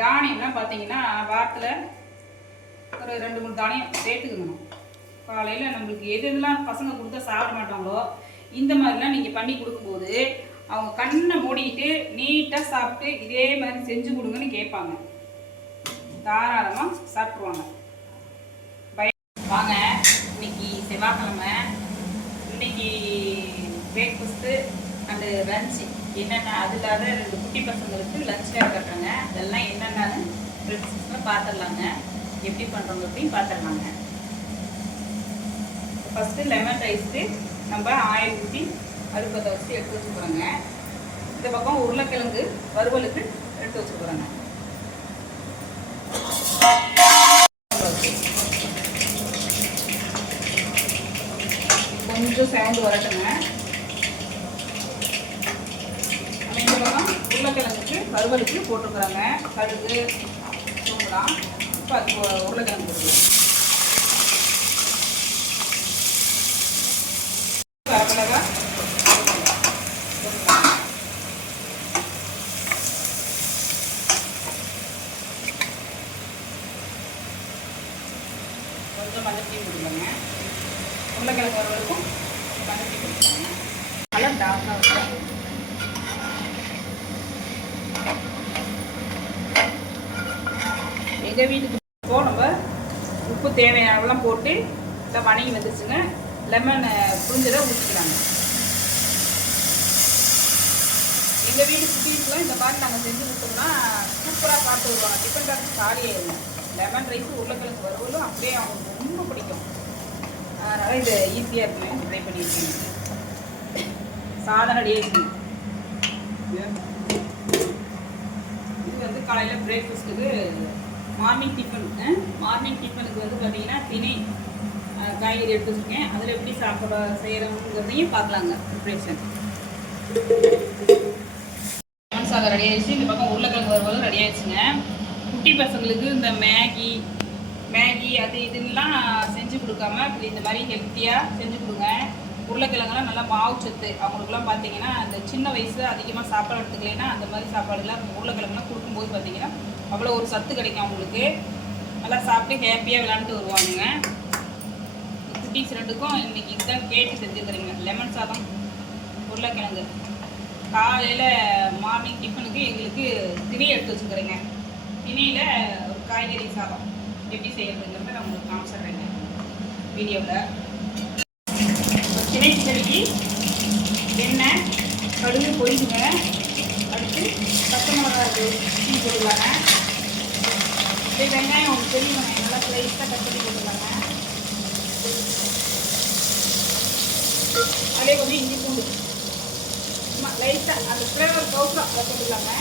தானியம்லாம் பார்த்தீங்கன்னா வாரத்தில் ஒரு 2-3 தானியம் சேர்த்துக்கணும். காலையில் நம்மளுக்கு எதுலாம் பசங்க கொடுத்தா சாப்பிட மாட்டாங்களோ இந்த மாதிரிலாம் நீங்கள் பண்ணி கொடுக்கும்போது அவங்க கண்ணை மூடிக்கிட்டு நீட்டாக சாப்பிட்டு இதே மாதிரி செஞ்சு கொடுங்கன்னு கேட்பாங்க. தாராளமாக சாப்பிட்ருவாங்க. வாங்க, இன்னைக்கு செவ்வாய்க்கிழமை. இன்னைக்கு பிரேக்ஃபாஸ்ட்டு அண்டு லன்ச்சு என்னென்ன அது இல்லாத 2 குட்டி பசங்களுக்கு லன்ச் வேறு கட்டுறாங்க. அதெல்லாம் என்னென்னு பிரேக்ஃபாஸ்ட்டில் பார்த்துடலாங்க. எப்படி பண்ணுறோங்க அப்படின்னு பார்த்துடலாங்க. ஃபஸ்ட்டு லெமன் ரைஸ்க்கு நம்ம ஆயில் ஊற்றி அடுப்பத்தை வச்சு எடுத்து வச்சுக்கிறோங்க. இந்த பக்கம் உருளைக்கிழங்கு வறுவலுக்கு எடுத்து வச்சுக்கிறோங்க. கொஞ்சம் செவந்து வரட்டுங்க. நம்ம இந்த பக்கம் உருளைக்கிழங்குக்கு வறுவலுக்கு போட்டுருக்குறாங்க. கடுகு தூங்கலாம். இப்போ அது உருளைக்கிழங்கு போட்டுக்கலாம். வரமிளகா கொஞ்சம் மஞ்சள் போட்டுக்கோங்க. உருளைக்கிழங்கு வறுவலுக்கும் மஞ்சள் போட்டுக்கோங்க. நல்லா டார்க்காக இருக்கும். எங்கள் வீட்டுக்கு இப்போ நம்ம உப்பு தேவையானவெல்லாம் போட்டு இந்த வணங்கி வந்துச்சுங்க. லெமன் புரிஞ்சதை ஊற்றிக்கிறாங்க. எங்கள் வீட்டு குட்டீஸ்லாம் இந்த மாதிரி நாங்கள் செஞ்சு கொடுத்தோம்னா சூப்பராக பார்த்து வருவாங்க. டிஃபன் பாக்ஸ் காலியாகிடும். லெமன் ரைஸ் உருளைக்கிழங்கு வறுவலும் அப்படியே அவங்களுக்கு ரொம்ப பிடிக்கும். அதனால் இது ஈஸியாக இருக்குமே ட்ரை பண்ணியிருக்கேன். சாதம் ரெடியாக இருக்குங்க. இது வந்து காலையில் பிரேக்ஃபாஸ்ட்டுக்கு மார்னிங் டிஃபனுக்கு வந்து பார்த்தீங்கன்னா திணை காய்கறி எடுத்து வச்சுருக்கேன். அதில் எப்படி சாப்பிட செய்கிறோங்கிறதையும் பார்க்கலாங்க. ப்ரிப்ரேஷன் லெமன் சாதம் ரெடி ஆகிடுச்சு. இந்த பக்கம் உருளைக்கிழங்கு வறுவலும் ரெடி ஆகிடுச்சுங்க. குட்டி பசங்களுக்கு இந்த மேகி அது இதுலாம் செஞ்சு கொடுக்காம இப்படி இந்த மாதிரி ஹெல்த்தியாக செஞ்சு கொடுங்க. உருளைக்கிழங்குலாம் நல்லா மாவுச்சத்து. அவங்களுக்குலாம் பார்த்தீங்கன்னா அந்த சின்ன வயசில் அதிகமாக சாப்பாடு எடுத்துக்கலைன்னா அந்த மாதிரி சாப்பாடுலாம் உருளைக்கிழங்குலாம் கொடுக்கும்போது பார்த்தீங்கன்னா அவ்வளோ ஒரு சத்து கிடைக்கும். அவங்களுக்கு நல்லா சாப்பிட்டு ஹேப்பியாக விளாண்டுட்டு வருவாங்க. குட்டீஸ் 2க்கும் இன்றைக்கி இதுதான் கேட்டு செஞ்சுக்கிறீங்க. லெமன் சாதம் உருளைக்கிழங்கு. காலையில் மார்னிங் டிஃபனுக்கு எங்களுக்கு திணை எடுத்து வச்சுக்கிறேங்க. திணையில் ஒரு காய்கறி சாதம் எப்படி செய்யறதுங்கிறத நான் உங்களுக்கு காமிச்சிட்றேங்க வீடியோவில். திணை கிச்சடிக்கு எண்ணெய் கடுகு பொரிஞ்சுங்க. அடுத்து பச்சை மிளகாய் போட்டுக்கலாங்க. இதே வெங்காயம் ஒரு பெரிய வெங்காயம் நல்லா ஸ்லைஸாக கட் பண்ணி போட்டுக்கலாங்க. அதே கொஞ்சம் இஞ்சி பூண்டு சும்மா லைட்டாக அந்த ஃப்ளேவர் கவுசம் அதை போட்டுக்கலாங்க.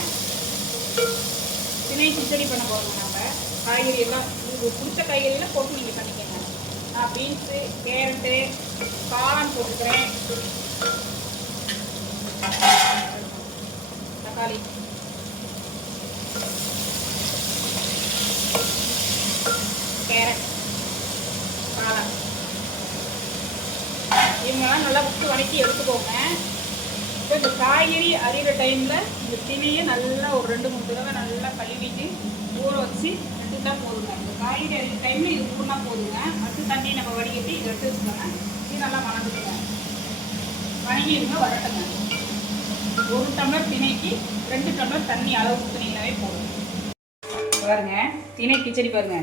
திணை கிச்சடி பண்ண போகிறோங்க. நம்ம காய்கறி எல்லாம் உங்களுக்கு பிடிச்ச காய்கறியெல்லாம் போட்டு நீங்கள் பண்ணிக்கோங்க. நான் பீன்ஸு, கேரட்டு, காளான் போட்டுக்கிறேன். தக்காளி, கேரட், காளான் இவங்கெல்லாம் நல்லா விட்டு வதக்கி எடுத்துக்கோங்க. இப்போ இந்த காய்கறி அறிகிற டைமில் இந்த திணையை நல்லா ஒரு 2-3 தடவை நல்லா கழுவிட்டு ஊற வச்சு எடுத்துட்டா போதுங்க. இந்த காய்கறி அறிகிற டைமில் இது ஊறினா போதுங்க. அடுத்து தண்ணி நம்ம வடிகட்டி இதை எடுத்து வச்சுக்கோங்க. இது நல்லா வணங்குதுங்க. வணங்கிடுங்க வரட்டுங்க. 1 டம்ளர் திணைக்கு 2 டம்ளர் தண்ணி அளவு ஊற்றினீங்கன்னாவே போதும். பாருங்க திணை கிச்சடி பாருங்க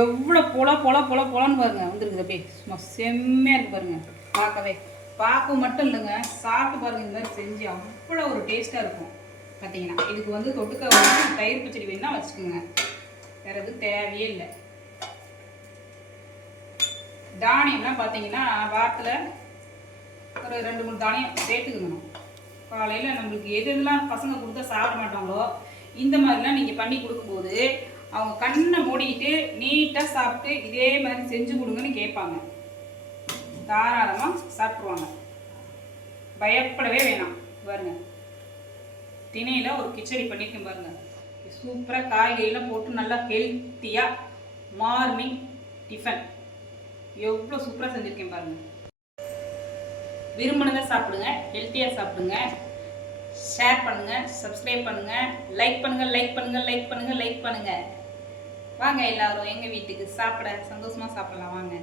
எவ்வளோ பொலன்னு பாருங்க வந்துருக்குது. அப்படியே சும்மா செம்மையாக இருக்குது பாருங்க. பார்க்க மட்டும் இல்லைங்க, சாப்பிட்டு பாருங்கள். இந்த மாதிரி செஞ்சு அவ்வளோ ஒரு டேஸ்ட்டாக இருக்கும். பார்த்தீங்கன்னா இதுக்கு வந்து தொட்டுக்க வந்து தயிர் பச்சடி வேணுன்னா வச்சுக்கோங்க. வேறு எதுவும் தேவையே இல்லை. தானியம்லாம் பார்த்தீங்கன்னா வாரத்தில் ஒரு 2-3 தானியம் சேர்த்துக்கணும். காலையில் நம்மளுக்கு எதுலாம் பசங்க கொடுத்தா சாப்பிட மாட்டாங்களோ இந்த மாதிரிலாம் நீங்கள் பண்ணி கொடுக்கும்போது அவங்க கண்ணை மூடிக்கிட்டு நீட்டாக சாப்பிட்டு இதே மாதிரி செஞ்சு கொடுங்கன்னு கேட்பாங்க. தாராளமாக சாப்பிட்ருவாங்க. பயப்படவே வேணாம். பாருங்க திணையில் ஒரு கிச்சடி பண்ணியிருக்கேன் பாருங்க. சூப்பராக காய்கறியெல்லாம் போட்டு நல்லா ஹெல்த்தியாக மார்னிங் டிஃபன் எவ்வளோ சூப்பராக செஞ்சுருக்கேன் பாருங்கள். விரும்பினதை சாப்பிடுங்க, ஹெல்த்தியாக சாப்பிடுங்க. ஷேர் பண்ணுங்கள், சப்ஸ்கிரைப் பண்ணுங்கள், லைக் பண்ணுங்கள், லைக் பண்ணுங்கள், லைக் பண்ணுங்கள், லைக் பண்ணுங்கள். வாங்க எல்லாரும் எங்கள் வீட்டுக்கு சாப்பிட, சந்தோஷமாக சாப்பிடலாம் வாங்க.